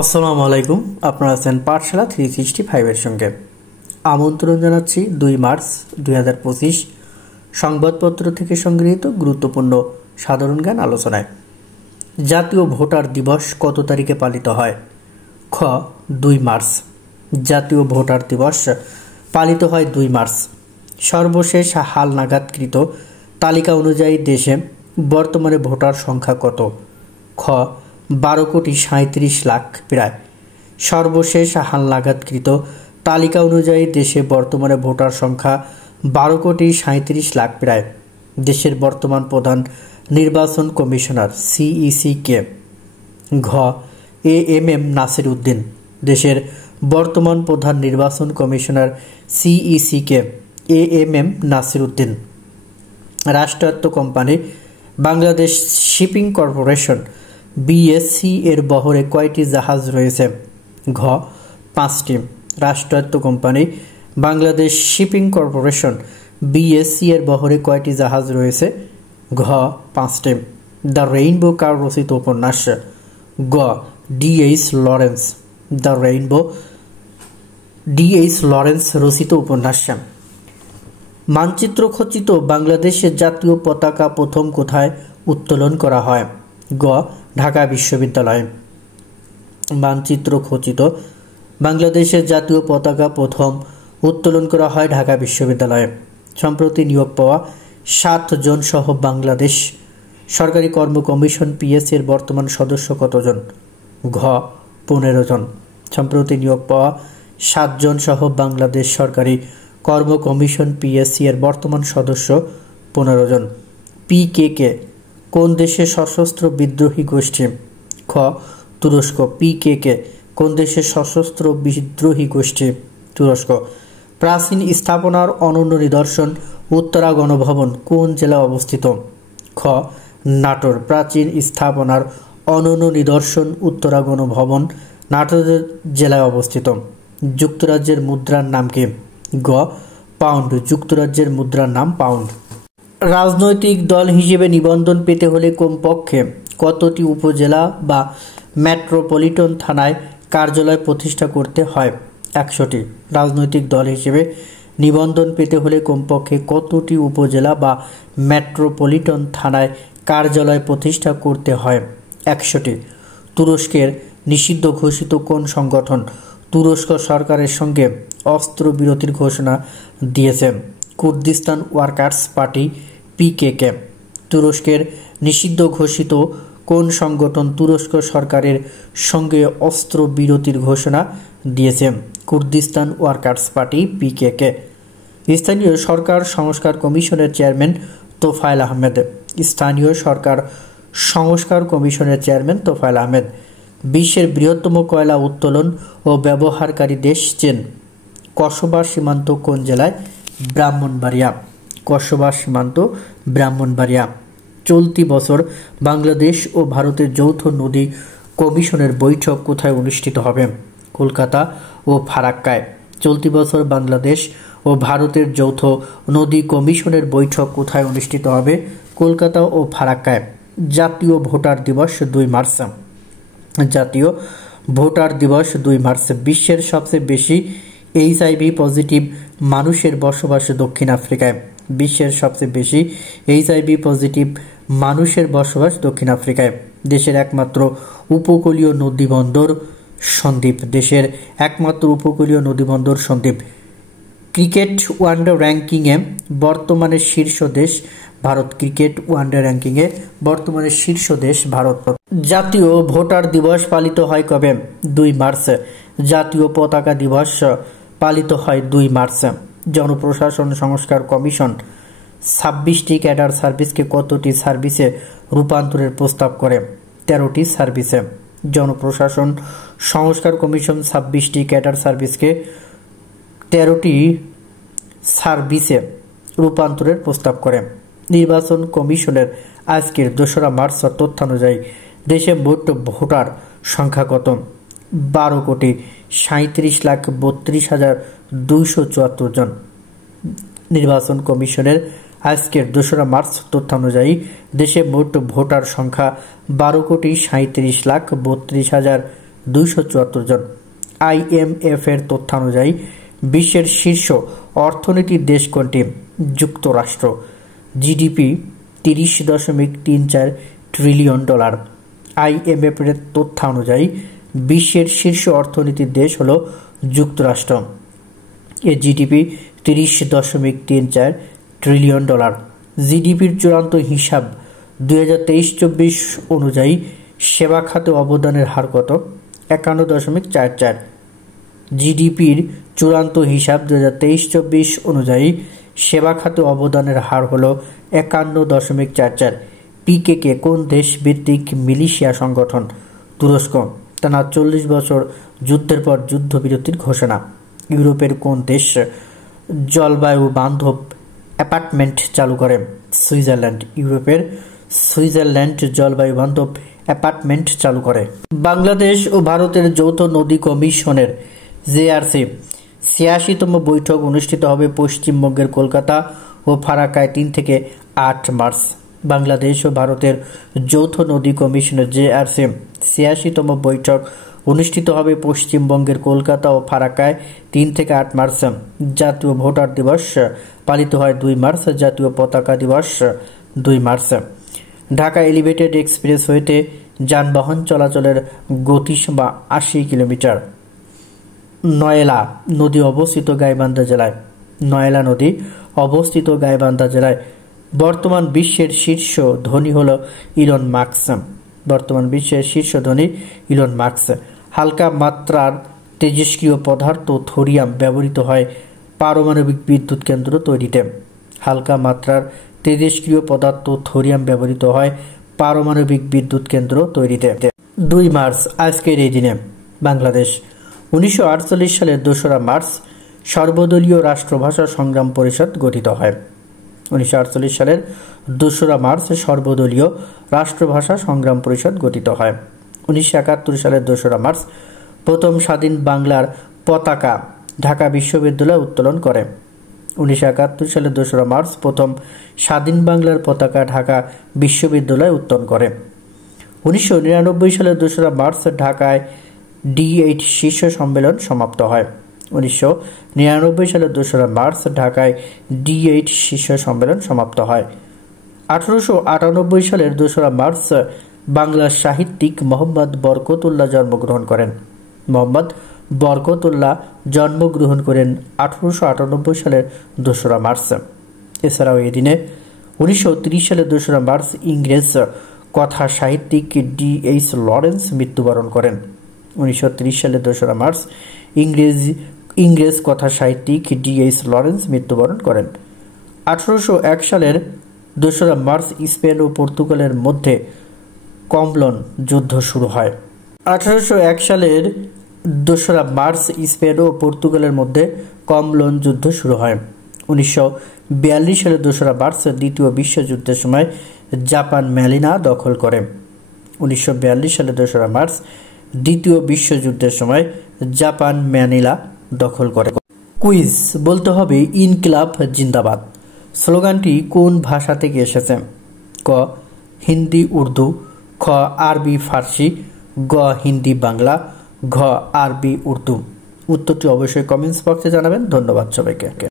আসসালামু আলাইকুম। আপনারা আছেন পাঠশালা 365 এর সঙ্গে। আমন্ত্রণ জানাচ্ছি 2 মার্চ 2025 সংবাদপত্র থেকে সংগৃহীত গুরুত্বপূর্ণ সাধারণ জ্ঞান আলোচনায়। জাতীয় ভোটার দিবস কত তারিখে পালিত হয়? খ 2 মার্চ। জাতীয় ভোটার দিবস পালিত হয় 2 মার্চ। সর্বশেষ হালনাগাদকৃত তালিকা অনুযায়ী দেশে বর্তমানে ভোটার সংখ্যা কত? খ 12,37,00,000 প্রায়। সর্বশেষ হালনাগাদকৃত তালিকা অনুযায়ী দেশে বর্তমানে ভোটার সংখ্যা 12,37,00,000 প্রায়। দেশের বর্তমান প্রধান নির্বাচন কমিশনার সিইসি কে? ঘ এএমএম নাসির উদ্দিন। দেশের বর্তমান প্রধান নির্বাচন কমিশনার সিইসি কে এএমএম নাসির উদ্দিন। রাষ্ট্রায়ত্ত company Bangladesh shipping corporation BSC এর বহরে কয়টি জাহাজ রয়েছে? ঘ 5টি। রাষ্ট্রায়ত্ত company Bangladesh shipping corporation BSC এর বহরে কয়টি জাহাজ রয়েছে? ঘ 5টি। দ্য রেইনবো কার রচিত উপন্যাস? গ DH Lawrence. The rainbow DH Lawrence রচিত উপন্যাস। মানচিত্র খচিত বাংলাদেশের জাতীয় পতাকা প্রথম কোথায় উত্তোলন করা হয়? গ ঢাকা বিশ্ববিদ্যালয়। মানচিত্র খচিত বাংলাদেশের জাতীয় পতাকা প্রথম উত্তোলন করা হয় ঢাকা বিশ্ববিদ্যালয়ে। সম্প্রতি নিয়োগ পাওয়া 7 জন সহ বাংলাদেশ সরকারি কর্ম কমিশন পিএস এর বর্তমান সদস্য কতজন? ঘ 15 জন। সম্প্রতি নিয়োগ পাওয়া 7 জন সহ বাংলাদেশ সরকারি কর্ম কমিশন পিএসসি এর বর্তমান সদস্য 15 জন। পিকেকে কোন দেশের সশস্ত্র বিদ্রোহী গোষ্ঠী? খ তুরস্ক। পিকেকে কোন দেশের সশস্ত্র বিদ্রোহী গোষ্ঠী? তুরস্ক। প্রাচীন স্থাপনার অনন্য নিদর্শন উত্তরা গণভবন কোন জেলায় অবস্থিত? খ নাটোর। প্রাচীন স্থাপনার অনন্য নিদর্শন উত্তরা গণভবন নাটোর জেলায় অবস্থিত। যুক্তরাজ্যের মুদ্রার নাম কি? গ পাউন্ড। যুক্তরাজ্যের মুদ্রার নাম পাউন্ড। রাজনৈতিক দল হিসেবে নিবন্ধন পেতে হলে কমপক্ষে কতটি উপজেলা বা মেট্রোপলিটন থানায় কার্যালয় প্রতিষ্ঠা করতে হয়? 100টি। রাজনৈতিক দল হিসেবে নিবন্ধন পেতে হলে কমপক্ষে কতটি উপজেলা বা মেট্রোপলিটন থানায় কার্যালয় প্রতিষ্ঠা করতে হয়? 100টি। তুরস্কের নিষিদ্ধ ঘোষিত কোন সংগঠন তুরস্ক সরকারের সঙ্গে অস্ত্রবিরতির ঘোষণা দিয়েছে? Kurdistan workers party পিকেকে। তুরস্কের নিষিদ্ধ ঘোষিত কোন সংগঠন তুরস্ক সরকারের সঙ্গে অস্ত্রবিরতির ঘোষণা দিয়েছে? Kurdistan workers party পিকেকে। স্থানীয় সরকার সংস্কার কমিশনের চেয়ারম্যান তোফায়েল আহমেদ। স্থানীয় সরকার সংস্কার কমিশনের চেয়ারম্যান তোফায়েল আহমেদ। বিশ্বের বৃহত্তম কয়লা উত্তোলন ও ব্যবহারকারী দেশ চীন। কসবা সীমান্ত কোন জেলায়? ব্রাহ্মণবাড়িয়া। কসবা সীমান্ত ব্রাহ্মণবাড়িয়া। চলতি বছর বাংলাদেশ ও ভারতের যৌথ নদী কমিশনের বৈঠক কোথায় অনুষ্ঠিত হবে? কলকাতা ও ফারাক্কায়। চলতি বছর বাংলাদেশ ও ভারতের যৌথ নদী কমিশনের বৈঠক কোথায় অনুষ্ঠিত হবে? কলকাতা ও ফারাক্কায়। জাতীয় ভোটার দিবস 2 মার্চ। জাতীয় ভোটার দিবস 2 মার্চ। বিশ্বের সবচেয়ে বেশি এইচআইভি পজিটিভ মানুষের বসবাস দক্ষিণ আফ্রিকায়। বিশ্বের সবচেয়ে বেশি এইচআইভি পজিটিভ মানুষের বসবাস দক্ষিণ আফ্রিকায়। দেশের একমাত্র উপকূলীয় নদীবন্দর সন্দ্বীপ। দেশের একমাত্র উপকূলীয় নদীবন্দর সন্দ্বীপ। ক্রিকেট ওয়ানডে র্যাঙ্কিংয়ে বর্তমানে শীর্ষ দেশ ভারত। ক্রিকেট ওয়ানডে র্যাঙ্কিংয়ে বর্তমানে শীর্ষ দেশ ভারত। জাতীয় ভোটার দিবস পালিত হয় কবে? 2 মার্চ। জাতীয় পতাকা দিবস পালিত হয় 2 মার্চ। জনপ্রশাসন সংস্কার কমিশন 26টি ক্যাডার সার্ভিসকে কতটি সার্ভিসে রূপান্তরের প্রস্তাব করে? 13টি সার্ভিসে। জনপ্রশাসন সংস্কার কমিশন 26টি ক্যাডার সার্ভিসকে 13টি সার্ভিসে রূপান্তরের প্রস্তাব করে। নির্বাচন কমিশনের আজকের 2রা মার্চ তথ্যানুযায়ী দেশে মোট ভোটার সংখ্যা কত? 12,37,32,274 জন। নির্বাচন কমিশনের আজকের 2রা মার্চ তথ্যানুযায়ী দেশে মোট ভোটার সংখ্যা 12,37,32,274 274 জন। IMF এর তথ্যানুযায়ী বিশ্বের শীর্ষ অর্থনীতির দেশ কোনটি? যুক্তরাষ্ট্র। GDP 30.34 trillion dollar. IMF এর তথ্যানুযায়ী বিশ্বের শীর্ষ অর্থনীতির দেশ হল যুক্তরাষ্ট্র। এর জিডিপি 30.34 ট্রিলিয়ন ডলার। জিডিপির চূড়ান্ত হিসাব 2023-24 অনুযায়ী সেবা খাতে অবদানের হার কত? 51.44। জিডিপির চূড়ান্ত হিসাব 2023-24 অনুযায়ী সেবা খাতে অবদানের হার হল 51.44। PKK কোন দেশ ভিত্তিক মিলিশিয়া সংগঠন? তুরস্ক। টানা 40 বছর যুদ্ধের পর যুদ্ধবিরতির ঘোষণা। ইউরোপের কোন দেশ জলবায়ু বান্ধব অ্যাপার্টমেন্ট চালু করে? সুইজারল্যান্ড। ইউরোপের সুইজারল্যান্ড জলবায়ু বান্ধব অ্যাপার্টমেন্ট চালু করে। বাংলাদেশ ও ভারতের যৌথ নদী কমিশনের JRC 86তম বৈঠক অনুষ্ঠিত হবে পশ্চিমবঙ্গের কলকাতা ও ফারাক্কায় 3 থেকে 8 মার্চ। বাংলাদেশ ও ভারতের যৌথ নদী কমিশনের JRC 86তম বৈঠক অনুষ্ঠিত হবে পশ্চিমবঙ্গের কলকাতা ও ফারাক্কায় 3 থেকে 8 মার্চ। জাতীয় ভোটার দিবস পালিত হয় 2 মার্চ। জাতীয় পতাকা দিবস 2 মার্চ। ঢাকা এলিভেটেড এক্সপ্রেসওয়েতে যানবাহন চলাচলের গতিসীমা 80 কিলোমিটার। নয়লা নদী অবস্থিত গাইবান্ধা জেলায়। নয়লা নদী অবস্থিত গাইবান্ধা জেলায়। বর্তমান বিশ্বের শীর্ষ ধনী হল ইলন মাস্ক। বর্তমান বিশ্বের শীর্ষ ধনী ইলন মাস্ক। হালকা মাত্রার তেজস্ক্রিয় পদার্থ থোরিয়াম ব্যবহৃত হয় পারমাণবিক বিদ্যুৎ কেন্দ্র তৈরিতে। হালকা মাত্রার তেজস্ক্রিয় পদার্থ থোরিয়াম ব্যবহৃত হয় পারমাণবিক বিদ্যুৎ কেন্দ্র তৈরিতে। 2 মার্চ আজকের এই দিনে বাংলাদেশ 1948 সালের 2রা মার্চ সর্বদলীয় রাষ্ট্রভাষা সংগ্রাম পরিষদ গঠিত হয়। 1948 সালের 2রা মার্চ সর্বদলীয় রাষ্ট্রভাষা সংগ্রাম পরিষদ গঠিত হয়। 1971 সালের 2রা মার্চ প্রথম স্বাধীন বাংলার পতাকা ঢাকা বিশ্ববিদ্যালয় উত্তোলন করে। 1971 সালের 2রা মার্চ প্রথম স্বাধীন বাংলার পতাকা ঢাকা বিশ্ববিদ্যালয় উত্তোলন করে। 1999 সালের 2রা মার্চ ঢাকায় D8 শীর্ষ সম্মেলন সমাপ্ত হয়। 1999 সালের 2রা মার্চ ঢাকায় D8 শীর্ষ সম্মেলন সমাপ্ত হয়। 1898 সালের 2রা মার্চ বাংলার সাহিত্যিক মোহাম্মদ বরকতউল্লাহ জন্মগ্রহণ করেন। মোহাম্মদ বরকতউল্লাহ জন্মগ্রহণ করেন 1898 সালের 2রা মার্চ। এছাড়াও এই দিনে 1930 সালের 2রা মার্চ ইংরেজ কথা সাহিত্যিক D.H. লরেন্স মৃত্যুবরণ করেন। 1930 সালের 2রা মার্চ ইংরেজ কথা সাহিত্যিক D.H. লরেন্স মৃত্যুবরণ করেন। 1801 সালের 2রা মার্চ স্পেন ও পর্তুগালের মধ্যে কমলন যুদ্ধ শুরু হয়। 1801 সালের 2রা মার্চ স্পেন ও পর্তুগালের মধ্যে কমলন যুদ্ধ শুরু হয়। 1942 সালের 2রা মার্চ দ্বিতীয় বিশ্বযুদ্ধের সময় জাপান ম্যানিলা দখল করে। 1942 সালের 2রা মার্চ দ্বিতীয় বিশ্বযুদ্ধের সময় জাপান ম্যানিলা দখল করে। কুইজ বলতে হবে ইনকিলাব জিন্দাবাদ স্লোগানটি কোন ভাষা থেকে এসেছে? ক হিন্দি উর্দু, খ আরবি ফার্সি, গ হিন্দি বাংলা, ঘ আরবি উর্দু। উত্তরটি অবশ্যই কমেন্টস বক্সে জানাবেন। ধন্যবাদ সবাইকে।